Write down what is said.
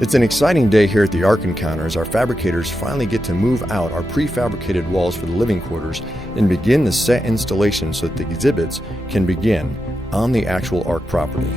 It's an exciting day here at the Ark Encounter as our fabricators finally get to move out our prefabricated walls for the living quarters and begin the set installation so that the exhibits can begin on the actual Ark property.